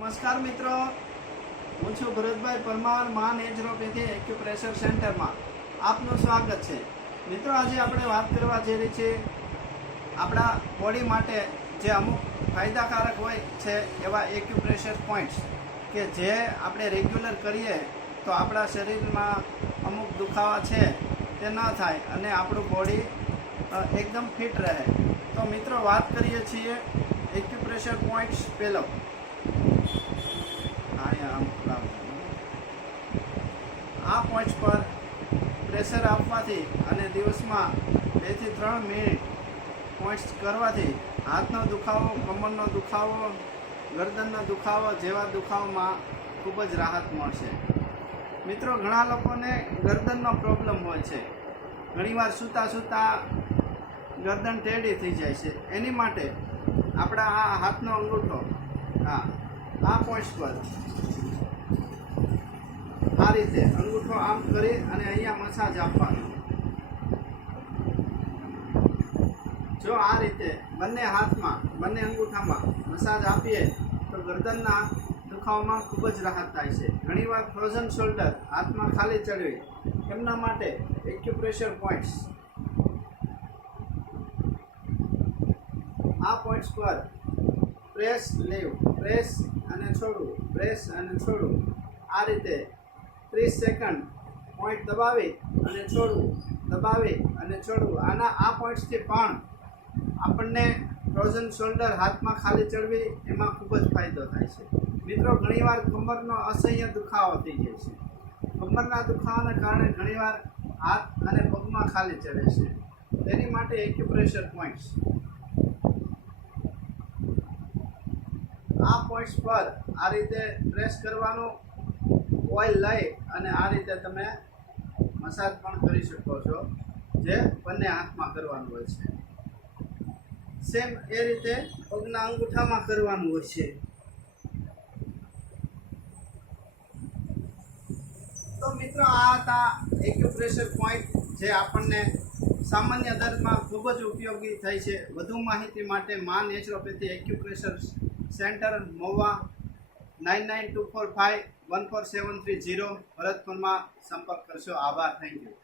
નમસ્કાર મિત્રો, હું છું ભરતભાઈ પરમાર, મા નેચરોપેથી એક્યુપ્રેશર સેન્ટરમાં આપનું સ્વાગત છે. મિત્રો, આજે આપણે વાત કરવા જઈ રહી છીએ આપણા બોડી માટે જે અમુક ફાયદાકારક હોય છે એવા એક્યુપ્રેશર પોઈન્ટ્સ કે જે આપણે રેગ્યુલર કરીએ તો આપણા શરીરમાં અમુક દુખાવા છે તે ન થાય અને આપણું બોડી એકદમ ફિટ રહે. તો મિત્રો, વાત કરીએ છીએ એક્યુપ્રેશર પોઈન્ટ્સ. પહેલો, આ પોઈન્ટ્સ પર પ્રેશર આપવાથી અને દિવસમાં 2 થી 3 મિનિટ પોઈન્ટ્સ કરવાથી હાથનો દુખાવો, કમરનો દુખાવો, ગરદનનો દુખાવો જેવા દુખાવામાં ખૂબ જ રાહત મળશે. મિત્રો, ઘણા લોકોને ગરદનનો પ્રોબ્લેમ હોય છે. ઘણીવાર સૂતા ગરદન ટેઢી થઈ જાય છે. એની માટે આપણા આ હાથનો અંગૂઠો આ પોઈન્ટ્સ પર આ રીતે અંગૂઠો આમ કરી અને અહીંયા મસાજ આપવાનો. જો આ રીતે બંને હાથમાં, બંને અંગૂઠામાં મસાજ આપીએ તો ગરદનના દુખાવામાં ખૂબ જ રાહત થાય છે. ઘણીવાર ફ્રોઝન શોલ્ડર હાથમાં ખાલી ચડવી, એમના માટે એક્યુપ્રેશર પોઈન્ટ્સ. આ પોઈન્ટ્સ પર પ્રેસ લેવું, પ્રેસ અને છોડવું, પ્રેસ અને છોડવું. આ રીતે 30 સેકન્ડ પોઈન્ટ દબાવી અને છોડવું, દબાવી અને છોડવું. આ પોઈન્ટ્સથી પણ આપણને ફ્રોઝન શોલ્ડર હાથમાં ખાલી ચડવી એમાં ખૂબ જ ફાયદો થાય છે. મિત્રો, ઘણીવાર કમરનો અસહ્ય દુખાવો થઈ જાય છે. કમરના દુખાવાના કારણે ઘણીવાર હાથ અને પગમાં ખાલી ચડે છે. તેની માટે એક્યુપ્રેશર પોઈન્ટ્સ. આ પોઈન્ટ્સ પર આ રીતે પ્રેસ કરવાનું, ઓઇલ લઈ અને આ રીતે તમે મસાજ પણ કરી શકો છો, જે બંને હાથમાં કરવાનું હોય છે. સેમ એ રીતે પગના અંગૂઠામાં કરવાનું હોય છે. તો મિત્રો, આ હતા એક્યુપ્રેશર પોઈન્ટ જે આપણને સામાન્ય દર્દમાં ખૂબ જ ઉપયોગી થાય છે. વધુ માહિતી માટે મા નેચરોપેથી એક્યુપ્રેશર સેન્ટર, મહુવા 9924514730 ભરતપુરમાં સંપર્ક કરશો. આભાર. Thank you.